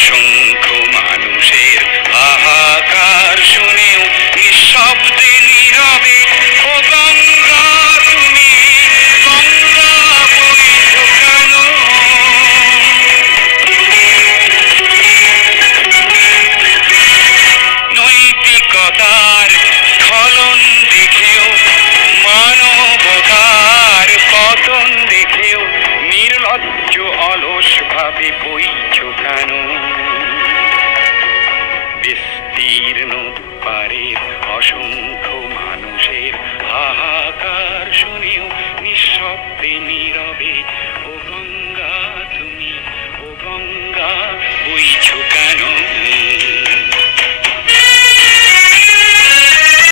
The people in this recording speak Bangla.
অসংখ্য মানুষের হাহাকার শুনেও নিঃশব্দে নীরবে ও গঙ্গা তুমি গঙ্গা বইছো কেন? নৈতিকতার স্খলন দেখেও মানবতার পতন দেখেও নির্লজ্জ অলস ভাবে বইছো কেন? বিস্তীর্ণ পারের অসংখ্য মানুষের হাহাকার শুনেও নিঃশব্দে